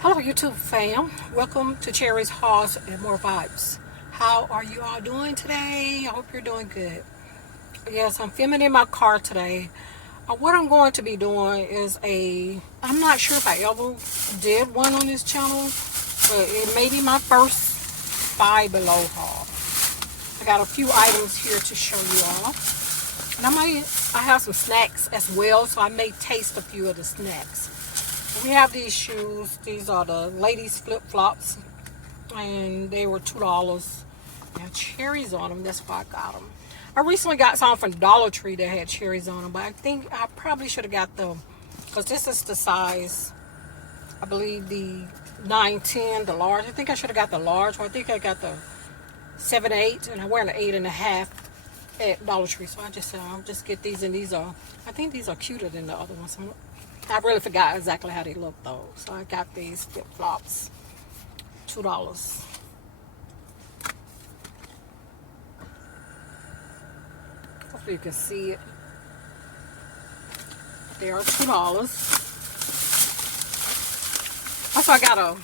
Hello YouTube fam, welcome to Cherry's Hauls and More Vibes. How are you all doing today? I hope you're doing good. Yes, I'm filming in my car today. What I'm going to be doing is I'm not sure if I ever did one on this channel, but it may be my first Five Below haul. I got a few items here to show you all. And I have some snacks as well, so I may taste a few of the snacks. We have these shoes. These are the ladies flip-flops, and they were $2. They have cherries on them. That's why I got them. I recently got some from Dollar Tree that had cherries on them, but I think I probably should have got them because this is the size, I believe the 9-10, the large. I think I should have got the large one. I think I got the 7-8, and I'm wearing an 8.5 at Dollar Tree. So I just said I'll just get these, and I think these are cuter than the other ones. I really forgot exactly how they look though. So I got these flip-flops. $2. Hopefully you can see it. They are $2. Also I got a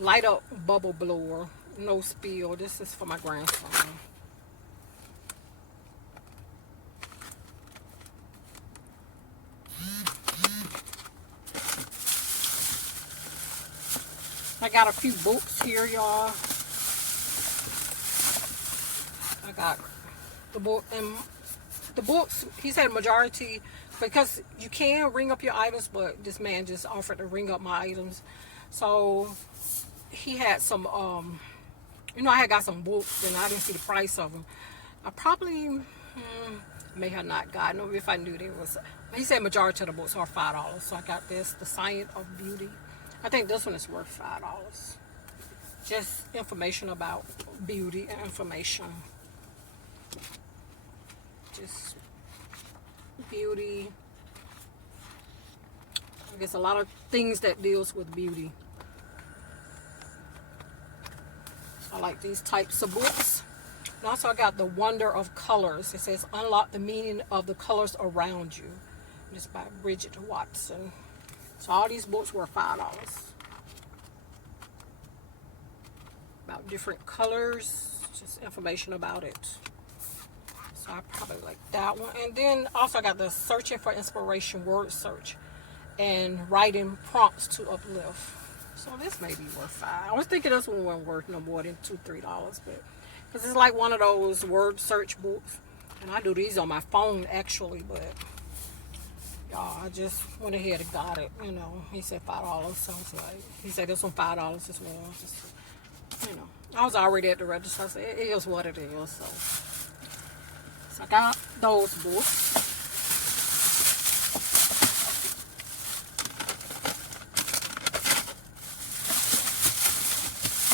light up bubble blower. No spill. This is for my grandson. I got a few books here, y'all. I got the book, and the books, he said majority, because you can ring up your items, but this man just offered to ring up my items. So he had some, I had got some books, and I didn't see the price of them. I probably may have not gotten them if I knew they was. He said majority of the books are $5. So I got this, The Science of Beauty. I think this one is worth $5. Just information about beauty and information. Just beauty. I guess a lot of things that deals with beauty. So I like these types of books. And also I got The Wonder of Colors. It says Unlock the Meaning of the Colors Around You. And it's by Bridget Watson. So all these books were $5. About different colors, just information about it. So I probably like that one. And then also I got the Searching for Inspiration word search and writing prompts to uplift. So this may be worth $5. I was thinking this one wasn't worth no more than $2-3, but because it's like one of those word search books. And I do these on my phone actually, but I just went ahead and got it. He said $5, so I was like, he said this one $5 as well. Just, I was already at the register. I said it is what it is. So I got those books.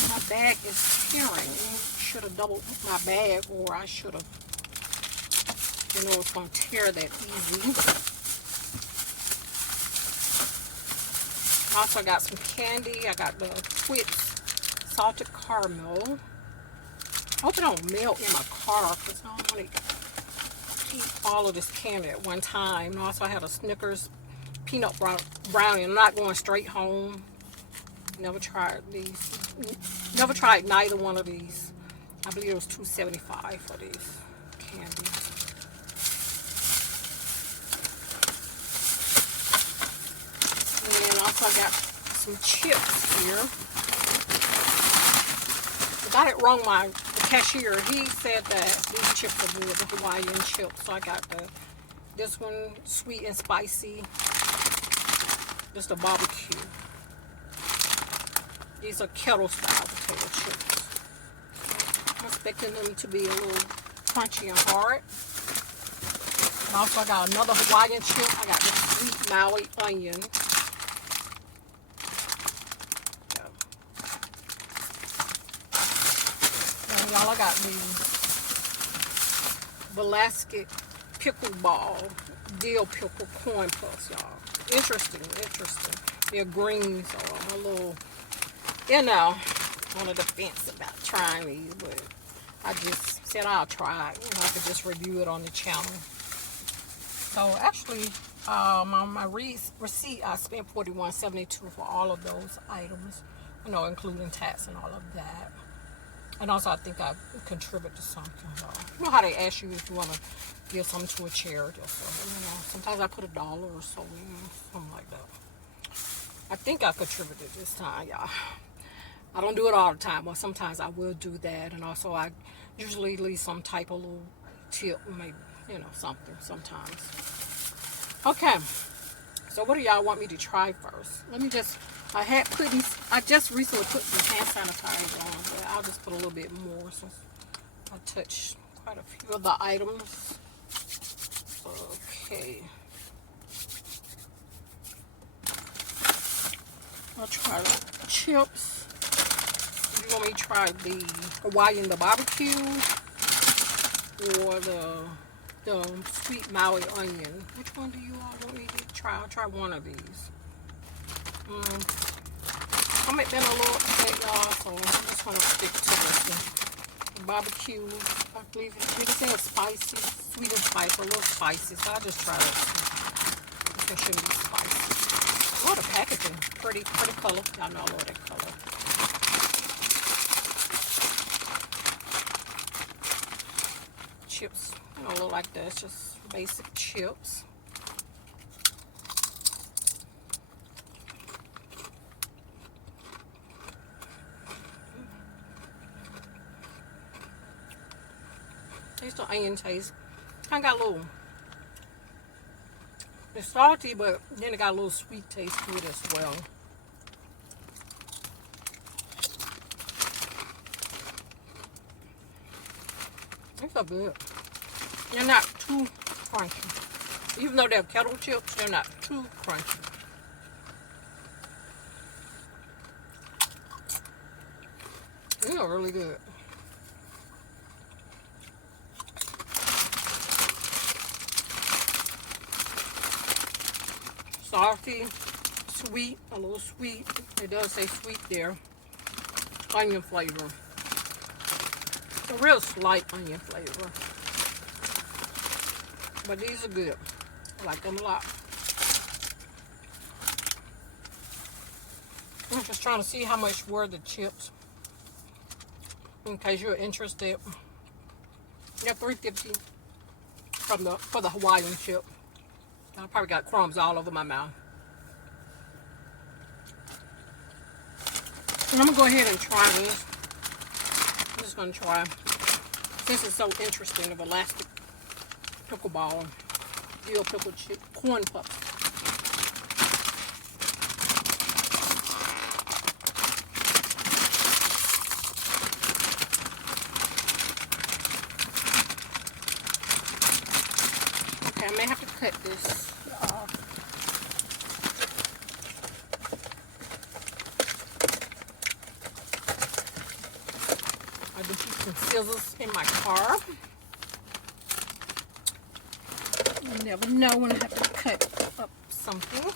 My bag is tearing. Should have doubled my bag, or I should have. It's gonna tear that easy. I also got some candy. I got the Twix salted caramel. I hope it don't melt in my car because I don't want to eat all of this candy at one time. And also I had a Snickers peanut brownie. I'm not going straight home. Never tried these. Never tried neither one of these. I believe it was $2.75 for these candies. And also I got some chips here. I got it wrong. The cashier, he said that these chips are good, the Hawaiian chips. So I got this one, sweet and spicy. Just a barbecue. These are kettle style potato chips. I'm expecting them to be a little crunchy and hard. And also I got another Hawaiian chip. I got the sweet Maui onion. Y'all, I got the Velasquez pickleball dill pickle corn puffs, y'all. Interesting. They're green, so I'm a little, on the fence about trying these, but I just said I'll try it. I could just review it on the channel. So actually, On my receipt, I spent $41.72 for all of those items, you know, including tax and all of that. And also, I think I contribute to something. You know how they ask you if you want to give something to a charity or something. You know, sometimes I put $1 or so in, something like that. I think I contributed this time, y'all. I don't do it all the time, but sometimes I will do that. And also, I usually leave some type of little tip, maybe, you know, something sometimes. Okay, so what do y'all want me to try first? Let me just, I just recently put some hand sanitizer on, but I'll just put a little bit more since I touched quite a few of the items. Okay. I'll try the chips. You want me to try the Hawaiian, the barbecue, or the sweet Maui onion? Which one do you all want me to try? I'll try one of these. I'm at been a little upset, y'all, so I'm just gonna stick to this one. The barbecue, I believe it says spicy, sweet and spicy, a little spicy, so I'll just try this one. It shouldn't be spicy. Oh, the packaging, pretty color. Y'all know I love that color. Chips, you know, look like this, just basic chips. Taste the onion taste. Kind of got a little, it's salty, but then it got a little sweet taste to it as well. These are good. They're not too crunchy. Even though they're kettle chips, they're not too crunchy. These are really good. Salty, sweet, a little sweet. It does say sweet there. Onion flavor. It's a real slight onion flavor. But these are good. I like them a lot. I'm just trying to see how much were the chips. In case you're interested. They're $3.50 for the Hawaiian chip. I probably got crumbs all over my mouth. And I'm going to go ahead and try this. I'm just going to try. Since it's so interesting, of elastic pickleball, dill pickle chip, corn puffs. Okay, I may have to cut this off. I just use some scissors in my car. You never know when I have to cut up something.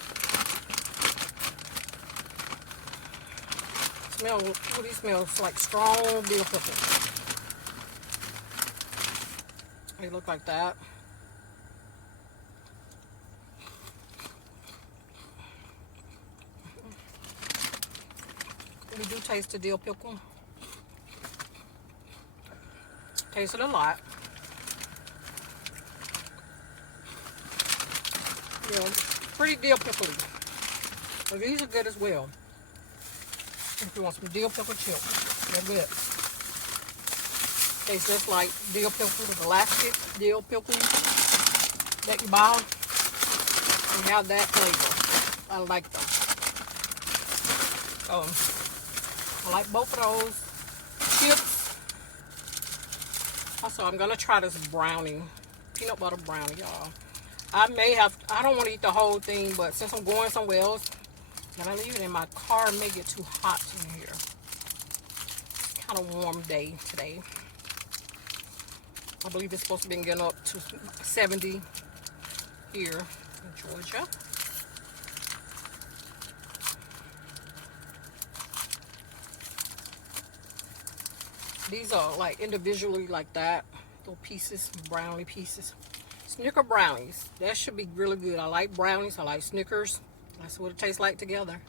What these smells like strong dill pickles. They look like that. We do taste the dill pickle. Taste it a lot. Yeah, pretty dill pickly. But these are good as well. If you want some dill pickle chips, they're good. Tastes just like dill pickle, the elastic dill pickle that you buy. And have that flavor. I like them. I like both of those chips. Also, I'm gonna try this brownie, peanut butter brownie, y'all. I don't want to eat the whole thing, but since I'm going somewhere else, and I leave it in my car, it may get too hot in here. It's kind of warm day today. I believe it's supposed to be getting up to 70 here in Georgia. These are like individually like that, little pieces, brownie pieces. Snicker brownies. That should be really good. I like brownies. I like Snickers. That's what it tastes like together.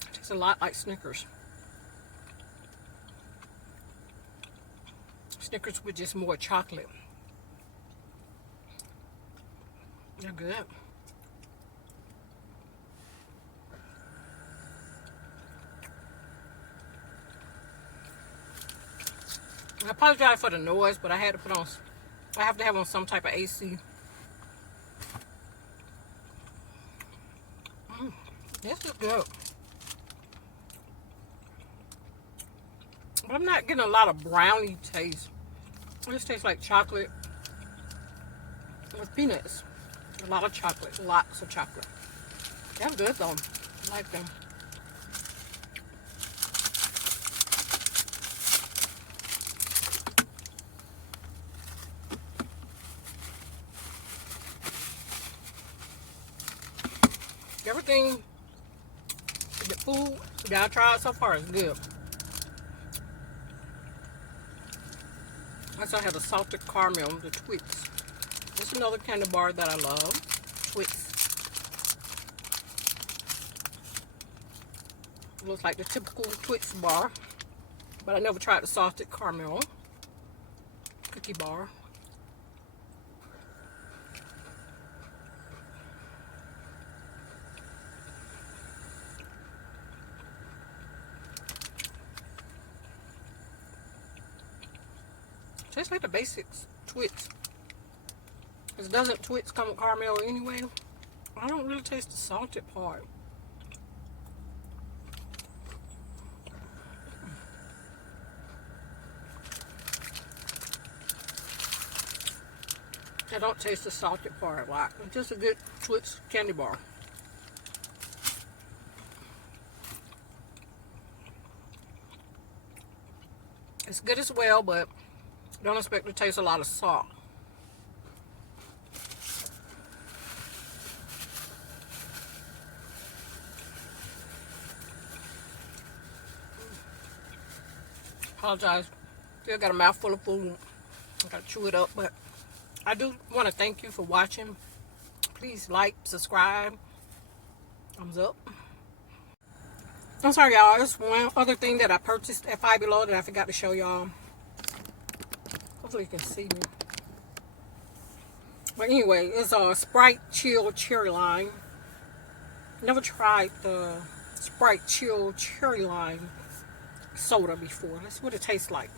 It tastes a lot like Snickers. Snickers with just more chocolate. They're good. I apologize for the noise, but I had to put on, I have to have on some type of AC. This is good. But I'm not getting a lot of brownie taste. This tastes like chocolate with peanuts. A lot of chocolate, lots of chocolate. They're good though. I like them. Everything, the food that I tried so far is good. I also have the salted caramel, the Twix. This is another candy bar that I love. Twix. It looks like the typical Twix bar, but I never tried the salted caramel cookie bar. Tastes like the basics Twix. Because doesn't Twix come with caramel anyway? I don't really taste the salted part. I don't taste the salted part a lot. It's just a good Twix candy bar. It's good as well, but don't expect to taste a lot of salt. Apologize. Still got a mouthful of food. I gotta chew it up, but I do want to thank you for watching. Please like, subscribe, thumbs up. I'm sorry, y'all. There's one other thing that I purchased at Five Below that I forgot to show y'all. Hopefully you can see me. But anyway, it's a Sprite Chill Cherry Lime. Never tried the Sprite Chill Cherry Lime soda before. That's what it tastes like.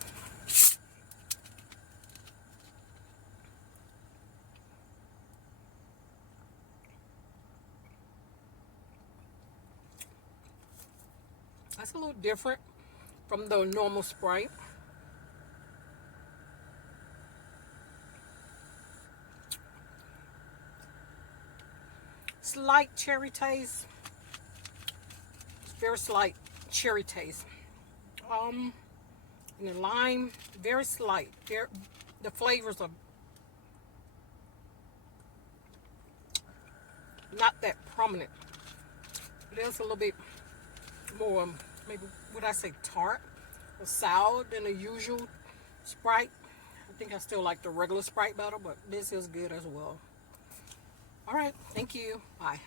That's a little different from the normal Sprite. Slight cherry taste. It's very slight cherry taste. And the lime, very slight. The flavors are not that prominent. It is a little bit more, maybe, would I say tart or sour than the usual Sprite. I think I still like the regular Sprite better, but this is good as well. All right, thank you. Bye.